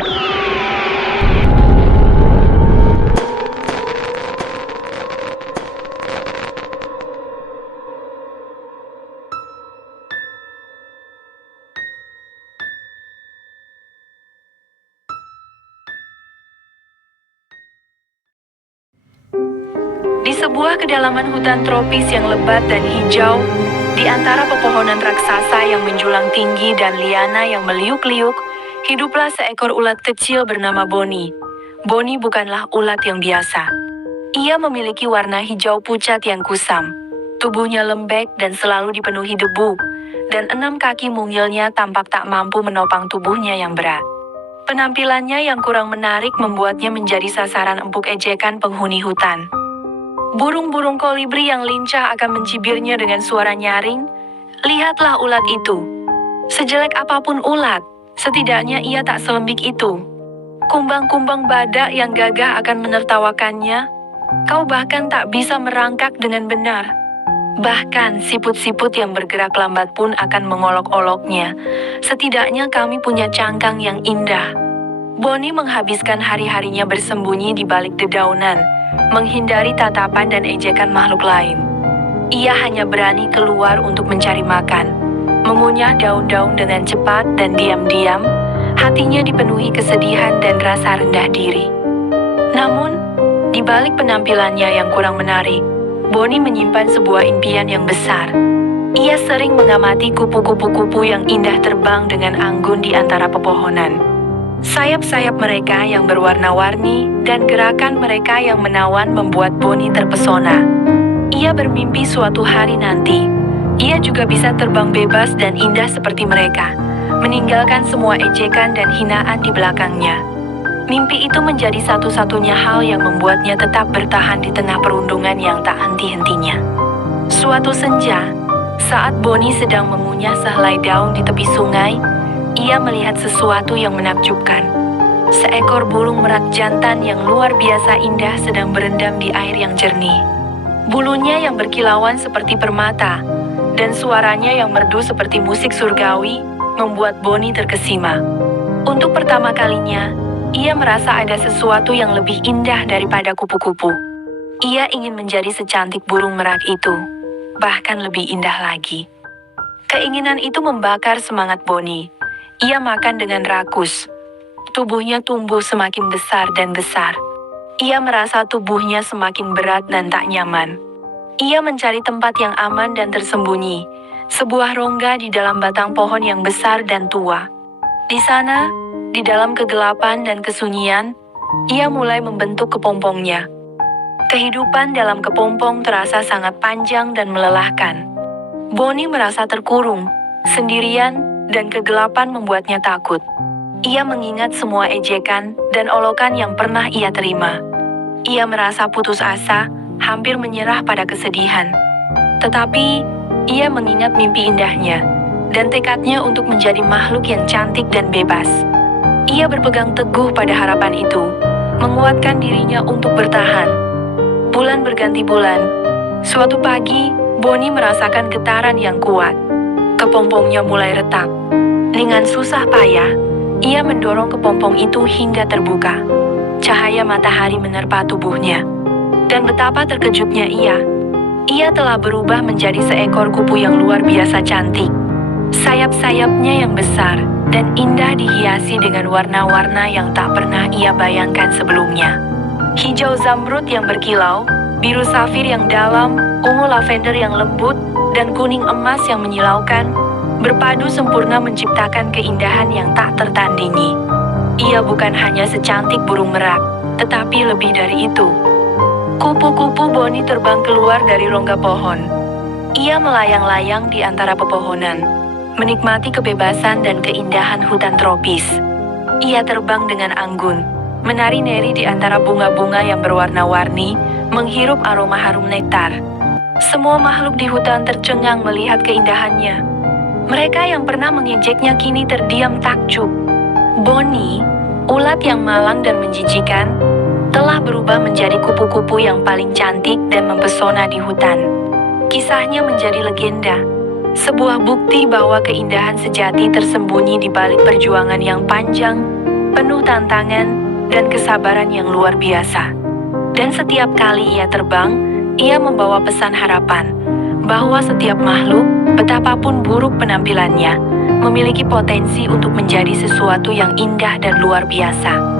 Di sebuah kedalaman hutan tropis yang lebat dan hijau, di antara pepohonan raksasa yang menjulang tinggi dan liana yang meliuk-liuk, hiduplah seekor ulat kecil bernama Bonnie. Bonnie bukanlah ulat yang biasa. Ia memiliki warna hijau pucat yang kusam. Tubuhnya lembek dan selalu dipenuhi debu, dan 6 kaki mungilnya tampak tak mampu menopang tubuhnya yang berat. Penampilannya yang kurang menarik membuatnya menjadi sasaran empuk ejekan penghuni hutan. Burung-burung kolibri yang lincah akan mencibirnya dengan suara nyaring. Lihatlah ulat itu. Sejelek apapun ulat, setidaknya ia tak selembik itu. Kumbang-kumbang badak yang gagah akan menertawakannya. Kau bahkan tak bisa merangkak dengan benar. Bahkan siput-siput yang bergerak lambat pun akan mengolok-oloknya. Setidaknya kami punya cangkang yang indah. Bonnie menghabiskan hari-harinya bersembunyi di balik dedaunan, menghindari tatapan dan ejekan makhluk lain. Ia hanya berani keluar untuk mencari makan, mengunyah daun-daun dengan cepat dan diam-diam, hatinya dipenuhi kesedihan dan rasa rendah diri. Namun, di balik penampilannya yang kurang menarik, Bonnie menyimpan sebuah impian yang besar. Ia sering mengamati kupu-kupu yang indah terbang dengan anggun di antara pepohonan. Sayap-sayap mereka yang berwarna-warni dan gerakan mereka yang menawan membuat Bonnie terpesona. Ia bermimpi suatu hari nanti, ia juga bisa terbang bebas dan indah seperti mereka, meninggalkan semua ejekan dan hinaan di belakangnya. Mimpi itu menjadi satu-satunya hal yang membuatnya tetap bertahan di tengah perundungan yang tak henti-hentinya. Suatu senja, saat Bonnie sedang mengunyah sehelai daun di tepi sungai, ia melihat sesuatu yang menakjubkan. Seekor burung merak jantan yang luar biasa indah sedang berendam di air yang jernih. Bulunya yang berkilauan seperti permata, dan suaranya yang merdu seperti musik surgawi, membuat Bonnie terkesima. Untuk pertama kalinya, ia merasa ada sesuatu yang lebih indah daripada kupu-kupu. Ia ingin menjadi secantik burung merak itu, bahkan lebih indah lagi. Keinginan itu membakar semangat Bonnie. Ia makan dengan rakus. Tubuhnya tumbuh semakin besar dan besar. Ia merasa tubuhnya semakin berat dan tak nyaman. Ia mencari tempat yang aman dan tersembunyi, sebuah rongga di dalam batang pohon yang besar dan tua. Di sana, di dalam kegelapan dan kesunyian, ia mulai membentuk kepompongnya. Kehidupan dalam kepompong terasa sangat panjang dan melelahkan. Bonnie merasa terkurung, sendirian, dan kegelapan membuatnya takut. Ia mengingat semua ejekan dan olokan yang pernah ia terima. Ia merasa putus asa, hampir menyerah pada kesedihan. Tetapi, ia mengingat mimpi indahnya, dan tekadnya untuk menjadi makhluk yang cantik dan bebas. Ia berpegang teguh pada harapan itu, menguatkan dirinya untuk bertahan. Bulan berganti bulan. Suatu pagi, Bonnie merasakan getaran yang kuat. Kepompongnya mulai retak. Dengan susah payah, ia mendorong kepompong itu hingga terbuka. Cahaya matahari menerpa tubuhnya. Dan betapa terkejutnya ia. Ia telah berubah menjadi seekor kupu yang luar biasa cantik. Sayap-sayapnya yang besar dan indah dihiasi dengan warna-warna yang tak pernah ia bayangkan sebelumnya. Hijau zamrud yang berkilau, biru safir yang dalam, ungu lavender yang lembut, dan kuning emas yang menyilaukan, berpadu sempurna menciptakan keindahan yang tak tertandingi. Ia bukan hanya secantik burung merak, tetapi lebih dari itu. Kupu-kupu Bonnie terbang keluar dari rongga pohon. Ia melayang-layang di antara pepohonan, menikmati kebebasan dan keindahan hutan tropis. Ia terbang dengan anggun, menari-nari di antara bunga-bunga yang berwarna-warni, menghirup aroma harum nektar. Semua makhluk di hutan tercengang melihat keindahannya. Mereka yang pernah mengejeknya kini terdiam takjub. Bonnie, ulat yang malang dan menjijikan, telah berubah menjadi kupu-kupu yang paling cantik dan mempesona di hutan. Kisahnya menjadi legenda, sebuah bukti bahwa keindahan sejati tersembunyi di balik perjuangan yang panjang, penuh tantangan dan kesabaran yang luar biasa. Dan setiap kali ia terbang, ia membawa pesan harapan bahwa setiap makhluk, betapapun buruk penampilannya, memiliki potensi untuk menjadi sesuatu yang indah dan luar biasa.